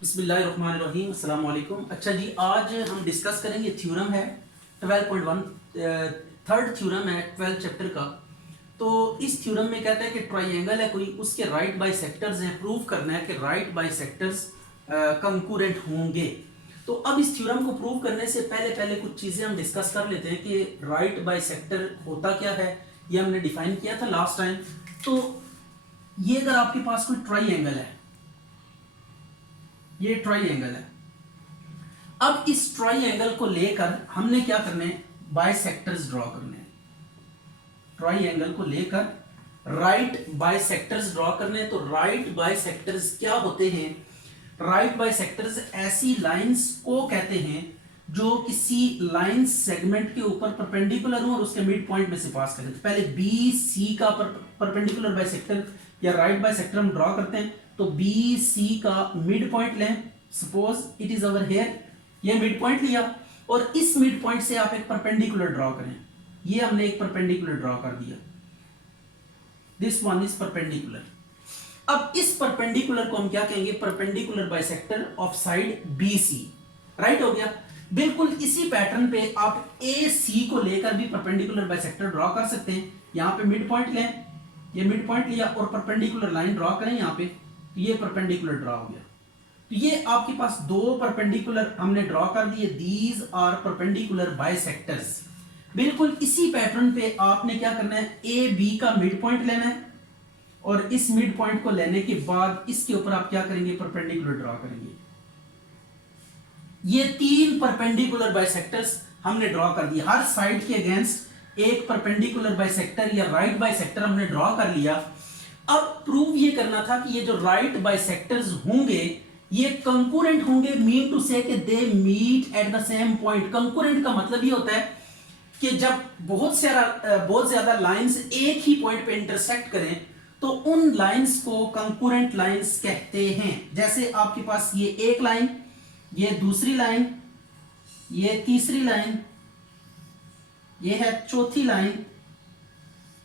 बिस्मिल्लाहिर्रहमानिर्रहीम अस्सलाम वालेकुम। अच्छा जी, आज हम डिस्कस करेंगे थ्योरम है 12.1, थर्ड थ्योरम है 12 चैप्टर का। तो इस थ्योरम में कहता है कि ट्राइंगल है कोई, उसके राइट बाइसेक्टर्स हैं, प्रूव करना है कि राइट बाइसेक्टर्स कंकूरेंट होंगे। तो अब इस थ्योरम को प्रूव करने से पहले पहले कुछ चीज़ें हम डिस्कस कर लेते हैं कि राइट बाइसेक्टर होता क्या है। ये हमने डिफाइन किया था लास्ट टाइम। तो ये अगर आपके पास कोई ट्राइंगल है, ये ट्राइंगल है। अब इस ट्राइंगल को लेकर हमने क्या करने हैं, बाइसेक्टर्स ड्रॉ करने हैं। ट्राइंगल को लेकर राइट बाइसेक्टर्स ड्रॉ करने हैं। तो राइट बाइसेक्टर्स क्या होते हैं? राइट बाइसेक्टर्स ऐसी लाइंस को कहते हैं जो किसी लाइन सेगमेंट के ऊपर परपेंडिकुलर हो और उसके मिड पॉइंट में से पास करें। तो पहले बी सी का परपेंडिकुलर बाइसेक्टर या राइट बाइसेक्टर हम ड्रॉ करते हैं। तो बी सी का मिड पॉइंट लें, suppose it is our here, ये मिड पॉइंट लिया और इस मिड पॉइंट से आप एक परपेंडिकुलर ड्रॉ करें। ये हमने एक परपेंडिकुलर ड्रॉ कर दिया, दिस वन इज परपेंडिकुलर। अब इस परपेंडिकुलर को हम क्या कहेंगे? Perpendicular bisector of side B C. Right हो गया। बिल्कुल इसी पैटर्न पे आप ए सी को लेकर भी परपेंडिकुलर बाइसेक्टर ड्रॉ कर सकते हैं। यहां पे मिड पॉइंट लें, ये मिड पॉइंट लिया और परपेंडिकुलर लाइन ड्रॉ करें यहां पे, तो ये परपेंडिकुलर ड्रॉ हो गया। तो ये आपके पास दो परपेंडिकुलर हमने ड्रॉ कर दिए। These are perpendicular bisectors. बिल्कुल इसी पैटर्न पे आपने क्या करना है, ए बी का मिड पॉइंट लेना है और इस मिड पॉइंट को लेने के बाद इसके ऊपर आप क्या करेंगे? परपेंडिकुलर ड्रॉ करेंगे। ये तीन परपेंडिकुलर बाइसेक्टर्स हमने ड्रॉ कर दिए। हर साइड के अगेंस्ट एक परपेंडिकुलर बाइसेक्टर या राइट बाइसेक्टर हमने ड्रॉ कर लिया। अब प्रूव ये करना था कि ये जो राइट बाइसेक्टर्स होंगे ये कंकूरेंट होंगे। Mean to say that they meet at the same point. Concurrent का मतलब ये होता है कि जब बहुत ज्यादा लाइंस एक ही पॉइंट पे इंटरसेक्ट करें तो उन लाइंस को कंकूरेंट लाइंस कहते हैं। जैसे आपके पास ये एक लाइन, ये दूसरी लाइन, ये तीसरी लाइन, ये है चौथी लाइन।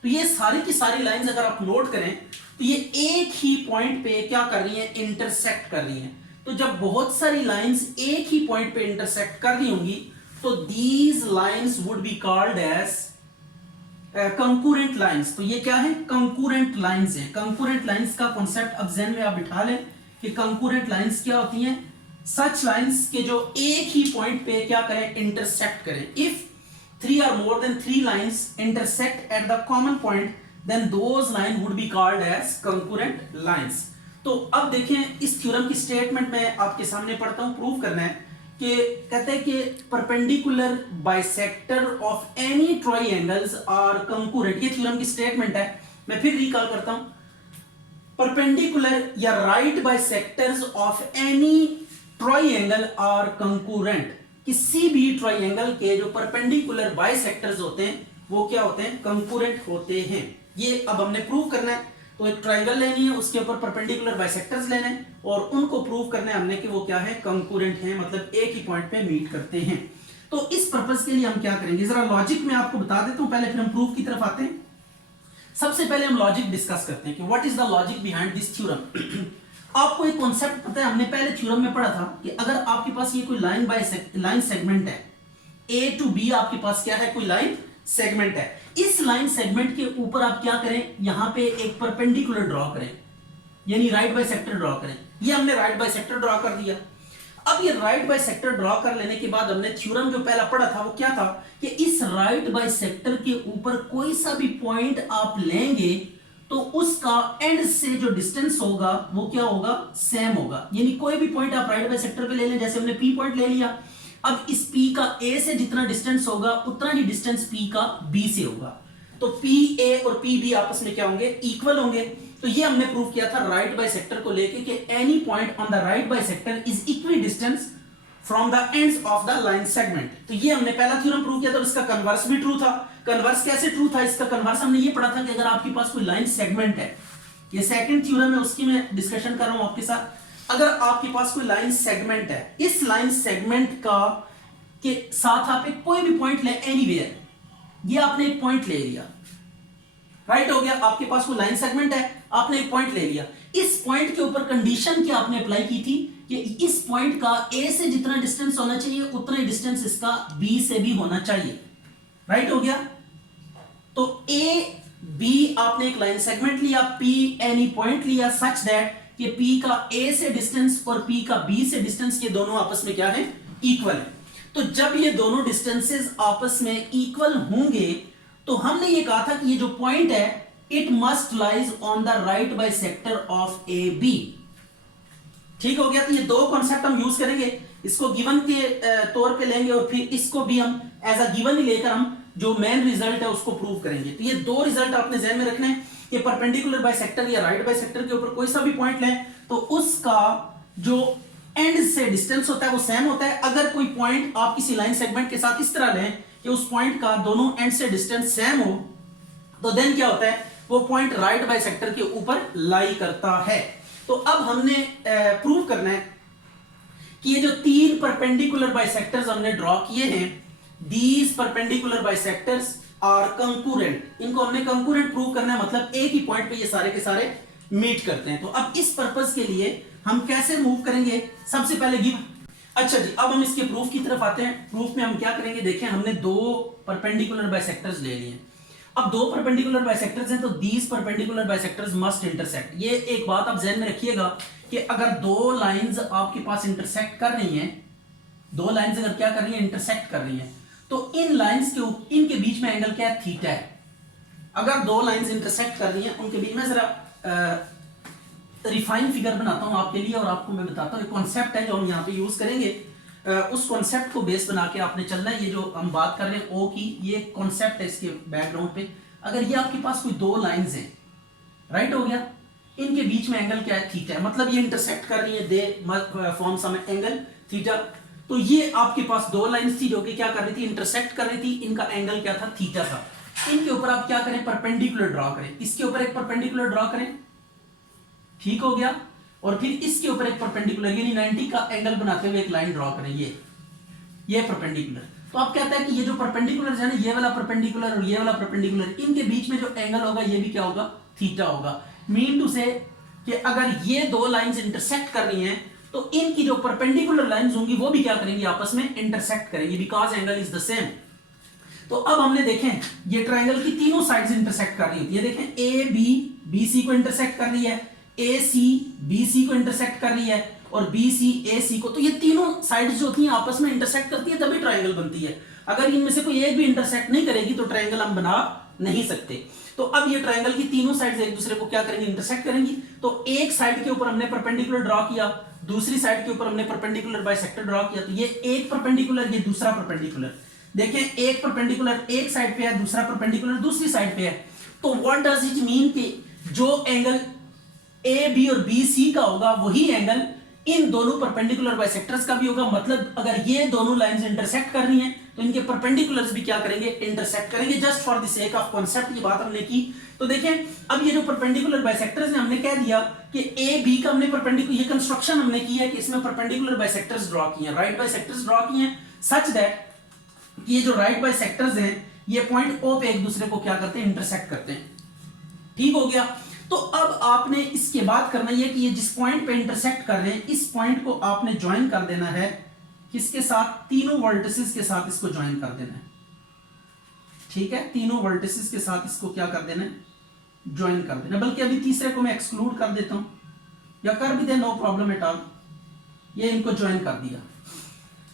तो ये सारी की सारी लाइंस अगर आप नोट करें तो ये एक ही पॉइंट पे क्या कर रही हैं? इंटरसेक्ट कर रही हैं। तो जब बहुत सारी लाइंस एक ही पॉइंट पे इंटरसेक्ट कर रही होंगी तो these lines would be called as concurrent lines. तो ये क्या है? कंकूरेंट लाइंस है। कंकूरेंट लाइंस का कॉन्सेप्ट अब ज़हन में आप बिठा लें कि कंकूरेंट लाइंस क्या होती हैं? सच लाइंस के जो एक ही पॉइंट पे क्या करें? इंटरसेक्ट करें। If three or more than three lines intersect at the common point then those line would be called as concurrent lines। तो अब देखें इस थ्योरम की स्टेटमेंट में आपके सामने पढ़ता हूं। प्रूव करना है कि कहते हैं कि perpendicular bisector of any triangles are concurrent. ये थ्योरम की स्टेटमेंट है। मैं फिर रिकॉल करता हूं। परपेंडिकुलर या right bisectors of any triangle are concurrent. किसी भी ट्राइंगल के जो परपेंडिकुलर बाइसेक्टर्स होते हैं वो क्या होते हैं? कंकूरेंट होते हैं। ये अब हमने प्रूव करना है। तो एक ट्राइंगल लेनी है, उसके ऊपर परपेंडिकुलर बाइसेक्टर्स लेने हैं और उनको प्रूव करना है हमने कि वो क्या है? कंकूरेंट है, मतलब एक ही पॉइंट पे मीट करते हैं। तो इस पर्पस के लिए हम क्या करेंगे, जरा लॉजिक में आपको बता देता हूं, पहले फिर हम प्रूफ की तरफ आते हैं। सबसे पहले हम लॉजिक डिस्कस करते हैं कि what is the logic behind this theorem. आपको एक कॉन्सेप्ट पता है, हमने पहले थ्योरम में पढ़ा था कि अगर आपके पास ये कोई लाइन सेगमेंट है, ए टू बी आपके पास क्या है? कोई लाइन सेगमेंट है। इस लाइन सेगमेंट के ऊपर आप क्या करें? यहां पे एक परपेंडिकुलर ड्रॉ करें, यानी राइट बाइसेक्टर ड्रॉ करें। ये हमने राइट बाइसेक्टर ड्रॉ कर दिया। अब ये राइट बाइसेक्टर ड्रॉ कर लेने के बाद हमने थ्योरम जो पहला पढ़ा था वो क्या था कि इस राइट बाइसेक्टर के ऊपर कोई सा भी पॉइंट आप लेंगे तो उसका एंड से जो डिस्टेंस होगा वो क्या होगा? सेम होगा। यानी कोई भी पॉइंट आप राइट बाइसेक्टर पे ले लें, जैसे हमने पी पॉइंट ले लिया। अब इस पी का ए से जितना डिस्टेंस होगा उतना ही डिस्टेंस पी का बी से होगा। तो पी ए और पी बी आपस में क्या होंगे? इक्वल होंगे। तो ये हमने प्रूव किया था राइट बाइसेक्टर को लेके कि any point on the right bisector is equi distance from the ends of the line segment. तो ये हमने पहला थ्योरम प्रूव किया था। इसका कन्वर्स भी ट्रू था। कन्वर्स कैसे ट्रू था? इसका कन्वर्स हमने ये पढ़ा था कि अगर आपके पास कोई लाइन सेगमेंट है, ये सेकंड थ्योरम है उसकी मैं डिस्कशन कर रहा हूं आपके साथ। अगर आपके पास कोई लाइन सेगमेंट है, इस लाइन सेगमेंट का के साथ आप एक कोई भी पॉइंट ले एनीवेयर, ये आपने एक पॉइंट ले लिया, राइट हो गया। आपके पास कोई लाइन सेगमेंट है, आपने एक पॉइंट ले लिया। इस पॉइंट के ऊपर कंडीशन क्या आपने अप्लाई की थी कि इस पॉइंट का ए से जितना डिस्टेंस होना चाहिए उतना ही डिस्टेंस इसका बी से भी होना चाहिए, राइट हो गया। तो ए बी आपने एक लाइन सेगमेंट लिया, पी एनी पॉइंट लिया सच दैट कि पी का ए से डिस्टेंस और पी का बी से डिस्टेंस ये दोनों आपस में क्या है, इक्वल है। तो जब ये दोनों डिस्टेंसेस आपस में इक्वल होंगे तो हमने ये कहा था कि ये जो पॉइंट है it must lies on the right bisector of A B. ठीक हो गया। तो ये दो कॉन्सेप्ट हम यूज करेंगे, इसको गिवन के तौर पे लेंगे और फिर इसको भी हम एज अ गिवन ही लेकर हम जो मेन रिजल्ट है उसको प्रूव करेंगे। तो ये दो रिजल्ट आपने ध्यान में रखने हैं कि परपेंडिकुलर बाइसेक्टर या राइट बाइसेक्टर के ऊपर कोई सा भी पॉइंट लें तो उसका जो एंड से डिस्टेंस होता है वो सेम होता है। अगर कोई पॉइंट आप किसी लाइन सेगमेंट के साथ इस तरह लें कि उस पॉइंट का दोनों एंड से डिस्टेंस सेम हो तो देन क्या होता है, वो पॉइंट राइट बाइसेक्टर के ऊपर लाई करता है। तो अब हमने प्रूव करना है कि ये जो तीन परपेंडिकुलर बाइसेक्टर्स हमने ड्रॉ किए हैं, दीज परपेंडिकुलर बाइसेक्टर्स आर कंकूरेंट। इनको हमने कंकूरेंट प्रूव करना है, मतलब एक ही पॉइंट पे ये सारे के सारे मीट करते हैं। तो अब इस पर्पस के लिए हम कैसे मूव करेंगे, सबसे पहले गिव। अच्छा जी, अब हम इसके प्रूफ की तरफ आते हैं। प्रूफ में हम क्या करेंगे, देखें हमने दो परपेंडिकुलर बाइसेक्टर्स ले लिए। अब दो परपेंडिकुलर बाइसेक्टर्स हैं तो these perpendicular bisectors must intersect. ये एक बात आप ध्यान में रखिएगा कि अगर दो लाइंस आपके पास इंटरसेक्ट कर रही हैं, दो लाइंस अगर क्या कर रही हैं, इंटरसेक्ट कर रही हैं, तो इन लाइंस के इनके बीच में एंगल क्या है, थीटा है। अगर दो लाइंस इंटरसेक्ट कर रही हैं उनके बीच में जरा रिफाइन फिगर बनाता हूं आपके लिए और आपको मैं बताता हूं एक कॉन्सेप्ट है जो हम यहाँ पे यूज करेंगे। उस कॉन्सेप्ट को बेस बना के आपने चलना है। ये जो हम बात कर रहे हैं ओ की, ये कॉन्सेप्ट है इसके बैकग्राउंड पे। अगर ये आपके पास कोई दो लाइंस हैं, राइट हो गया, इनके बीच में एंगल क्या है, थीटा है, मतलब ये इंटरसेक्ट कर रही है, they form some angle theta. तो ये आपके पास दो लाइंस थी जो कि क्या कर रही थी, इंटरसेक्ट कर रही थी, इनका एंगल क्या था, थीटा था। इनके ऊपर आप क्या करें, परपेंडिकुलर ड्रॉ करें। इसके ऊपर एक परपेंडिकुलर ड्रॉ करें, ठीक हो गया, और फिर इसके ऊपर एक परपेंडिकुलर यानी 90 का एंगल बनाते हुए एक लाइन ड्रॉ करें, ये परपेंडिकुलर। तो आप कहते हैं कि ये जो परपेंडिकुलर है ना, ये वाला परपेंडिकुलर और ये वाला परपेंडिकुलर, इनके बीच में जो एंगल होगा ये भी क्या होगा, थीटा होगा। मीन टू से कि अगर ये दो लाइंस इंटरसेक्ट कर रही हैं तो इनकी जो परपेंडिकुलर लाइंस होंगी वो भी क्या करेंगी, आपस में इंटरसेक्ट करेंगी, because angle is the same. तो अब हमने देखें ये ट्रायंगल की तीनों साइड्स इंटरसेक्ट कर रही होती है। देखें ए बी बी सी को इंटरसेक्ट कर रही है, ए सी बी सी को इंटरसेक्ट कर रही है और बी सी ए सी को। तो ये तीनों साइड्स जो होती हैं आपस में इंटरसेक्ट करती है तभी ट्रायंगल बनती है। अगर इनमें से कोई एक भी इंटरसेक्ट नहीं करेगी तो ट्रायंगल हम बना नहीं सकते। तो अब ये ट्रायंगल की तीनों साइड्स एक दूसरे को क्या करेंगी, इंटरसेक्ट करेंगी। तो एक साइड के ऊपर हमने परपेंडिकुलर ड्रॉ किया, दूसरी साइड के ऊपर हमने परपेंडिकुलर बाइसेक्टर ड्रॉ किया। तो ये एक परपेंडिकुलर, ये दूसरा परपेंडिकुलर। देखें एक परपेंडिकुलर एक साइड पे है, दूसरा परपेंडिकुलर दूसरी साइड पे है। तो व्हाट डज इट मीन कि जो एंगल ए बी और बी सी का होगा वही एंगल इन दोनों परपेंडिकुलर बाइसेक्टर्स का भी होगा। मतलब अगर ये दोनों लाइंस इंटरसेक्ट कर रही हैं तो इनके परपेंडिकुलर्स भी क्या करेंगे, इंटरसेक्ट करेंगे। Just for the sake of concept ये बात हमने की। तो देखें अब ये जो परपेंडिकुलर बाइसेक्टर्स ने हमने कह दिया कि ए बी का हमने परपेंडिकुलर, ये कंस्ट्रक्शन हमने की है कि इसमें परपेंडिकुलर बाइसेक्टर्स ड्रॉ किए हैं, राइट बाइसेक्टर्स ड्रॉ किए हैं सच दैट ये जो राइट बाइसेक्टर्स हैं ये पॉइंट ओ पे एक दूसरे को क्या करते हैं, इंटरसेक्ट करते हैं। ठीक हो गया। तो अब आपने इसके बाद करना है कि ये जिस पॉइंट पे इंटरसेक्ट कर रहे हैं इस पॉइंट को आपने ज्वाइन कर देना है किसके साथ, तीनों वर्टिसेस के साथ इसको ज्वाइन कर देना है। ठीक है, तीनों वर्टिसेस के साथ इसको क्या कर देना है, ज्वाइन कर देना। बल्कि अभी तीसरे को मैं एक्सक्लूड कर देता हूं या कर भी दे, नो प्रॉब्लम एट ऑल। ये इनको ज्वाइन कर दिया,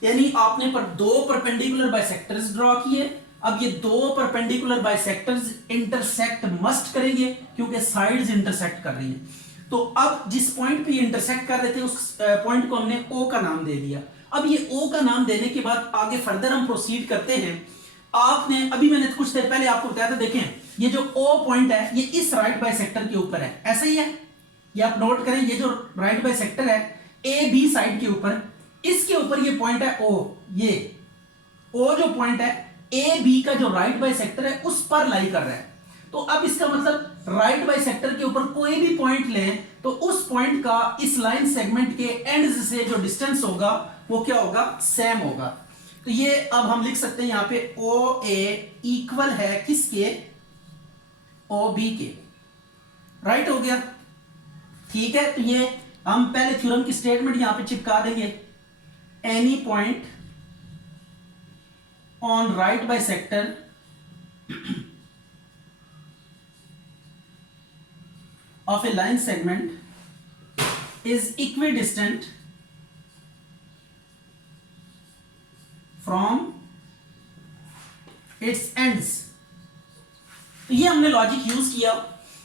यानी आपने दो परपेंडिकुलर बाइसेक्टर्स ड्रॉ किए। अब ये दो परपेंडिकुलर बाइसेक्टर्स इंटरसेक्ट मस्ट करेंगे क्योंकि साइड्स इंटरसेक्ट कर रही हैं। तो अब जिस पॉइंट पे इंटरसेक्ट कर रहे थे उस पॉइंट को हमने ओ का नाम दे दिया। अब ये ओ का नाम देने के बाद आगे फर्दर हम प्रोसीड करते हैं। आपने अभी मैंने कुछ देर पहले आपको बताया था, देखें ये जो ओ पॉइंट है ये इस राइट बाइसेक्टर के ऊपर है, ऐसा ही है। ये आप नोट करें, ये जो राइट बाइसेक्टर है ए बी साइड के ऊपर, इसके ऊपर ये पॉइंट है ओ। ये ओ जो पॉइंट है ए बी का जो राइट बाइसेक्टर है उस पर लाई कर रहा है। तो अब इसका मतलब राइट बाइसेक्टर के ऊपर कोई भी पॉइंट लें तो उस पॉइंट का इस लाइन सेगमेंट के एंड्स से जो डिस्टेंस होगा वो क्या होगा, सेम होगा। तो ये अब हम लिख सकते हैं यहां पे ओ ए इक्वल है किसके, ओ बी के। राइट हो गया। ठीक है, तो ये हम पहले थ्योरम की स्टेटमेंट यहां पे चिपका देंगे। Any point on right bisector of a line segment is equidistant from its ends। तो ये हमने लॉजिक यूज किया।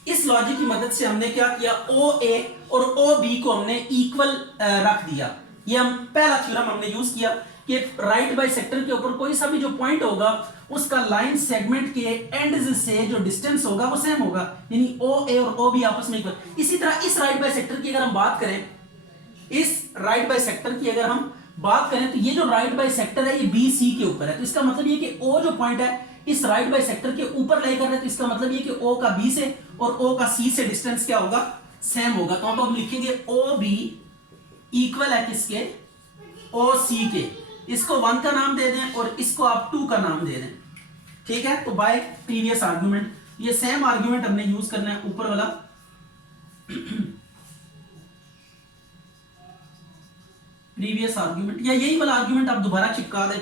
इस लॉजिक की मदद से हमने क्या किया, ओ ए और ओ बी को हमने इक्वल रख दिया। ये हम पहला थ्योरम हमने यूज किया कि राइट बाइसेक्टर के ऊपर कोई सा भी जो पॉइंट होगा उसका लाइन सेगमेंट के एंड से जो डिस्टेंस होगा वो सेम होगा, यानी ओ ए और ओ बी आपस में इक्वल। इसी तरह इस राइट बाइसेक्टर की अगर हम बात करें, इस राइट बाइसेक्टर की अगर हम बात करें तो ये जो राइट बाइसेक्टर है ये बी सी के ऊपर है, तो इसका मतलब ये कि ओ जो पॉइंट है इस राइट बाइसेक्टर के ऊपर लाई कर रहे हैं, तो इसका मतलब ये कि ओ का बी से और ओ का सी से डिस्टेंस क्या होगा, सेम होगा। तो अब हम लिखेंगे ओ बी इक्वल है किसके, ओ सी के। इसको 1 का नाम दे दें और इसको आप 2 का नाम दे दें, ठीक है। तो बाय प्रीवियस आर्गुमेंट, ये सेम आर्गुमेंट हमने यूज करना है ऊपर वाला। प्रीवियस आर्गुमेंट या यही वाला आर्गुमेंट आप दोबारा चिपका दें,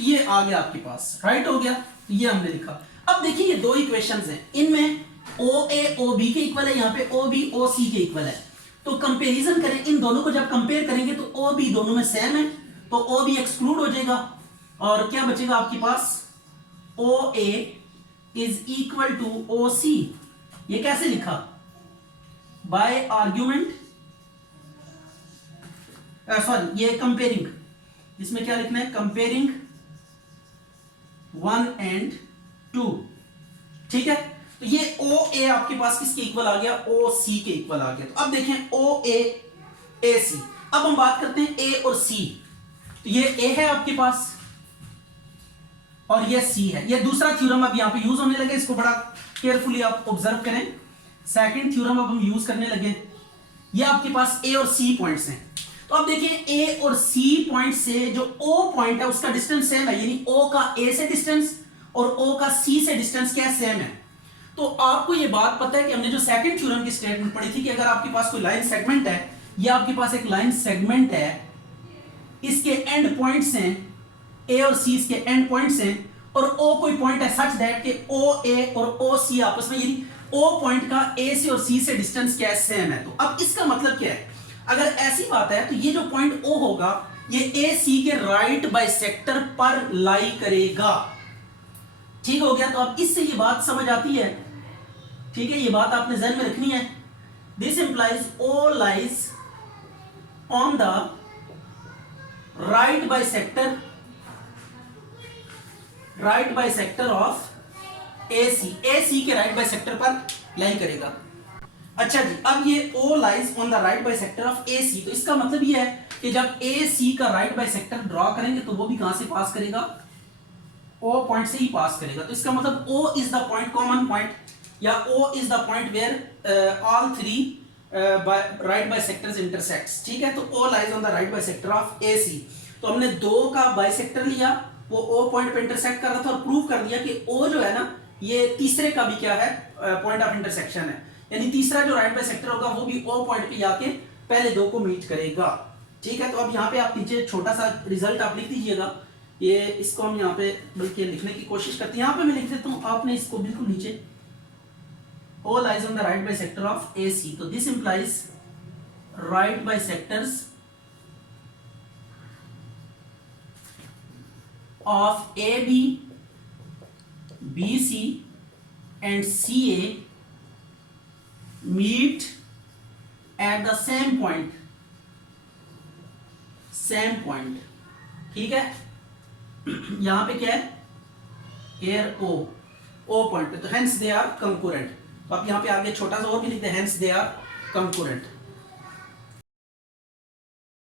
ये आ गया आपके पास, राइट हो गया, ये हमने लिखा। अब देखिए ये दो इक्वेशंस हैं, इनमें ओ ए ओ बी के इक्वल है, यहाँ पे ओ बी ओ सी के इक्वल है। तो कंपैरिजन करें, इन दोनों को जब कंपेयर करेंगे तो ओ बी दोनों में सेम है, तो ओ बी एक्सक्लूड हो जाएगा और क्या बचेगा आपके पास, ओ ए इज इक्वल टू ओ सी। ये कैसे लिखा, बाय आर्ग्यूमेंट, सॉरी ये कंपेयरिंग, इसमें क्या लिखना है, कंपेयरिंग 1 and 2, ठीक है। तो ये ओ ए आपके पास किसके इक्वल आ गया, ओ सी के इक्वल आ गया। तो अब देखें ओ ए सी। अब हम बात करते हैं ए और सी। तो ये ए है आपके पास और ये सी है। ये दूसरा थ्योरम अब यहां पे यूज होने लगे, इसको बड़ा केयरफुली आप ऑब्जर्व करें। सेकंड थ्योरम अब हम यूज करने लगे। ये आपके पास ए और सी पॉइंट्स हैं। तो अब देखिए ए और सी पॉइंट से जो ओ पॉइंट है उसका डिस्टेंस सेम है, यानी ओ का ए से डिस्टेंस और ओ का सी से डिस्टेंस क्या है, सेम है। तो आपको ये बात पता है कि हमने जो सेकंड थ्योरम की स्टेटमेंट पढ़ी थी कि अगर आपके पास कोई लाइन सेगमेंट है, या आपके पास एक लाइन सेगमेंट है, इसके एंड पॉइंट्स हैं ए और सी, इसके एंड पॉइंट्स हैं, और ओ कोई पॉइंट है सच दैट कि ओ ए और ओ सी आपस में, यानी ओ पॉइंट का ए से और सी से डिस्टेंस क्या है, सेम है। तो अब इसका मतलब क्या है, अगर ऐसी बात है तो ये जो पॉइंट ओ होगा ये ए सी के राइट बाइसेक्टर पर लाई करेगा, ठीक हो गया। तो अब इससे ये बात समझ आती है, ठीक है, ये बात आपने ध्यान में रखनी है। This implies O lies on the right bisector of A C के राइट बाइसेक्टर पर लाई करेगा। अच्छा जी, अब ये O lies on the right bisector of AC, तो इसका मतलब ये है कि जब AC का राइट बाइसेक्टर ड्रॉ करेंगे तो वो भी कहां से पास करेगा, O पॉइंट से ही पास करेगा। तो इसका मतलब O is the point, common point, या O is the point where all three right bisectors intersects, ठीक है। तो O lies on the right bisector of AC। तो हमने दो का बाइसेक्टर लिया, वो O पॉइंट पे इंटरसेक्ट कर रहा था और प्रूव कर दिया कि O जो है ना ये तीसरे का भी क्या है, पॉइंट ऑफ इंटरसेक्शन है, यानी तीसरा जो राइट बाइसेक्टर होगा वो भी O पॉइंट पे जाके पहले दो को मीट करेगा, ठीक है। तो अब यहाँ पे आप नीचे छोटा सा रिजल्ट आप लिख दीजिएगा, ये इसको हम यहाँ पे बल्कि लिखने की कोशिश करते हैं, यहाँ पे मैं लिख देता हूँ, आपने इसको बिल्कुल नीचे, O lies on the right bisector of AC, तो this implies right bisectors of AB, BC and CA meet at the same point, ठीक है। यहां पे क्या है, एयर O पॉइंट पे, तो हेंस दे आर कंकरेंट। तो आप यहां पे आगे छोटा सा और भी लिखते हैं, हेंस दे आर कंकरेंट।